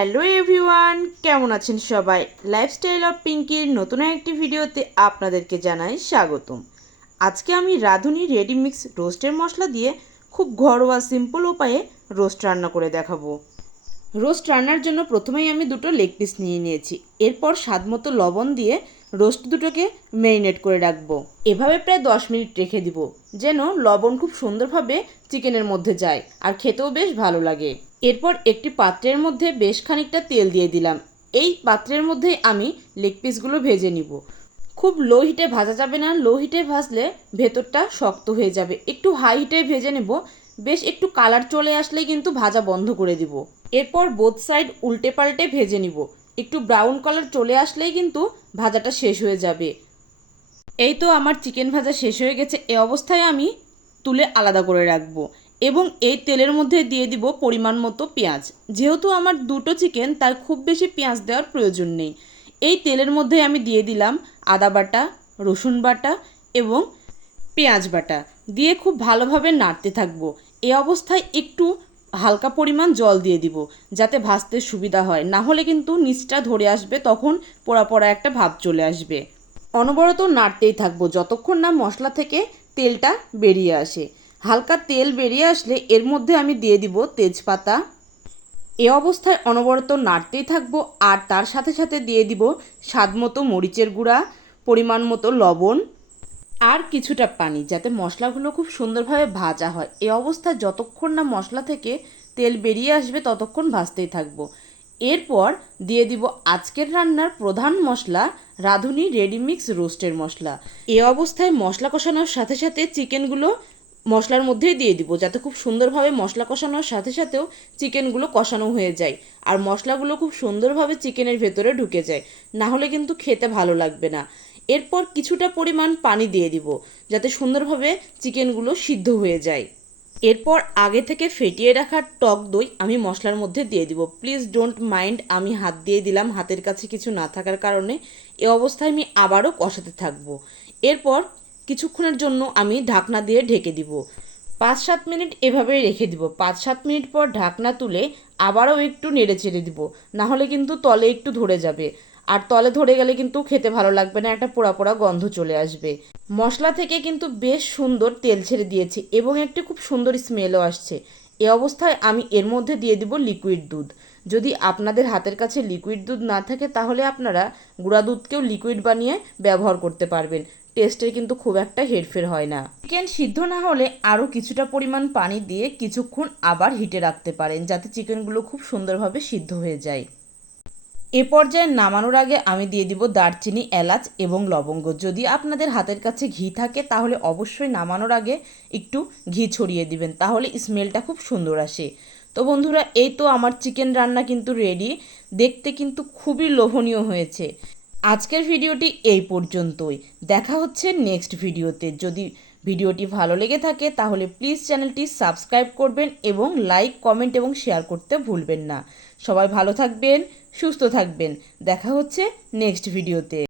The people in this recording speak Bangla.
হ্যালো এভরিওয়ান, কেমন আছেন সবাই? লাইফস্টাইল অফ পিঙ্কির নতুন একটি ভিডিওতে আপনাদেরকে জানাই স্বাগতম। আজকে আমি রাঁধুনি রেডি মিক্স রোস্টের মশলা দিয়ে খুব ঘরোয়া সিম্পল উপায়ে রোস্ট রান্না করে দেখাবো। রোস্ট রান্নার জন্য প্রথমেই আমি দুটো লেগ পিস নিয়ে নিয়েছি। এরপর স্বাদ মতো লবণ দিয়ে রোস্ট দুটোকে ম্যারিনেট করে রাখব। এভাবে প্রায় দশ মিনিট রেখে দিব, যেন লবণ খুব সুন্দরভাবে চিকেনের মধ্যে যায়, আর খেতেও বেশ ভালো লাগে। এরপর একটি পাত্রের মধ্যে বেশ খানিকটা তেল দিয়ে দিলাম। এই পাত্রের মধ্যেই আমি লেগ পিসগুলো ভেজে নিব। খুব লো হিটে ভাজা যাবে না, লো হিটে ভাজলে ভেতরটা শক্ত হয়ে যাবে। একটু হাই হিটে ভেজে নেব। বেশ একটু কালার চলে আসলেই কিন্তু ভাজা বন্ধ করে দিব। এরপর বোথ সাইড উল্টে পাল্টে ভেজে নিব। একটু ব্রাউন কালার চলে আসলেই কিন্তু ভাজাটা শেষ হয়ে যাবে। এই তো আমার চিকেন ভাজা শেষ হয়ে গেছে। এ অবস্থায় আমি তুলে আলাদা করে রাখব। এবং এই তেলের মধ্যে দিয়ে দিব পরিমাণ মতো পেঁয়াজ। যেহেতু আমার দুটো চিকেন, তার খুব বেশি পেঁয়াজ দেওয়ার প্রয়োজন নেই। এই তেলের মধ্যে আমি দিয়ে দিলাম আদা বাটা, রসুন বাটা এবং পেঁয়াজ বাটা। দিয়ে খুব ভালোভাবে নাড়তে থাকব। এ অবস্থায় একটু হালকা পরিমাণ জল দিয়ে দিব, যাতে ভাজতে সুবিধা হয়। না হলে কিন্তু নিচটা ধরে আসবে, তখন পোড়া পোড়া একটা ভাব চলে আসবে। অনবরত নাড়তেই থাকব, যতক্ষণ না মশলা থেকে তেলটা বেরিয়ে আসে। হালকা তেল বেরিয়ে আসলে এর মধ্যে আমি দিয়ে দিব তেজপাতা। এ অবস্থায় অনবরত নাড়তেই থাকব আর তার সাথে সাথে দিয়ে দিব স্বাদ মতো মরিচের গুঁড়া, পরিমাণ মতো লবণ আর কিছুটা পানি যাতে মশলাগুলো খুব সুন্দরভাবে ভাজা হয়। এ অবস্থায় যতক্ষণ না মশলা থেকে তেল বেরিয়ে আসবে ততক্ষণ ভাজতেই থাকব। এরপর দিয়ে দিব আজকের রান্নার প্রধান মশলা, রাঁধুনি রেডিমিক্স রোস্টের মশলা। এ অবস্থায় মশলা কষানোর সাথে সাথে চিকেনগুলো মশলার মধ্যেই দিয়ে দিব, যাতে খুব সুন্দরভাবে মশলা কষানোর সাথে সাথেও চিকেনগুলো কষানো হয়ে যায়। আর মশলাগুলো খুব সুন্দরভাবে চিকেনের ভেতরে ঢুকে যায়, না হলে কিন্তু খেতে ভালো লাগবে না। এরপর কিছুটা পরিমাণ পানি দিয়ে দিব, যাতে সুন্দরভাবে চিকেনগুলো সিদ্ধ হয়ে যায়। এরপর আগে থেকে ফেটিয়ে রাখা টক দই আমি মশলার মধ্যে দিয়ে দিব। প্লিজ ডোন্ট মাইন্ড, আমি হাত দিয়ে দিলাম, হাতের কাছে কিছু না থাকার কারণে এ অবস্থায় আমি আবারও কষাতে থাকব। এরপর কিছুক্ষণের জন্য আমি ঢাকনা দিয়ে ঢেকে দিব। পাঁচ সাত মিনিট এভাবে রেখে দিব। পাঁচ সাত মিনিট পর ঢাকনা তুলে আবারও একটু নেড়ে চেড়ে দিব। না হলে কিন্তু তলে একটু ধরে যাবে। আর তলে ধরে গেলে কিন্তু খেতে ভালো লাগবে না, একটা পোড়া পোড়া গন্ধ চলে আসবে। মশলা থেকে কিন্তু বেশ সুন্দর তেল ছেড়ে দিয়েছি এবং একটি খুব সুন্দর স্মেলও আসছে। এ অবস্থায় আমি এর মধ্যে দিয়ে দিব লিকুইড দুধ। যদি আপনাদের হাতের কাছে লিকুইড দুধ না থাকে, তাহলে আপনারা গুঁড়া দুধকেও লিকুইড বানিয়ে ব্যবহার করতে পারবেন। টেস্টের কিন্তু খুব একটা হেরফের হয় না। চিকেন সিদ্ধ না হলে আরও কিছুটা পরিমাণ পানি দিয়ে কিছুক্ষণ আবার হিটে রাখতে পারেন, যাতে চিকেনগুলো খুব সুন্দরভাবে সিদ্ধ হয়ে যায়। এ পর্যায়ে নামানোর আগে আমি দিয়ে দিব দারচিনি, এলাচ এবং লবঙ্গ। যদি আপনাদের হাতের কাছে ঘি থাকে, তাহলে অবশ্যই নামানোর আগে একটু ঘি ছড়িয়ে দিবেন, তাহলে স্মেলটা খুব সুন্দর আসে। তো বন্ধুরা, এই তো আমার চিকেন রান্না কিন্তু রেডি। দেখতে কিন্তু খুবই লোভনীয় হয়েছে। আজকের ভিডিওটি এই পর্যন্তই। দেখা হচ্ছে নেক্সট ভিডিওতে। যদি ভিডিওটি ভালো লেগে থাকে, তাহলে প্লিজ চ্যানেলটি সাবস্ক্রাইব করবেন এবং লাইক কমেন্ট এবং শেয়ার করতে ভুলবেন না। সবাই ভালো থাকবেন, সুস্থ থাকবেন। দেখা হচ্ছে নেক্সট ভিডিওতে।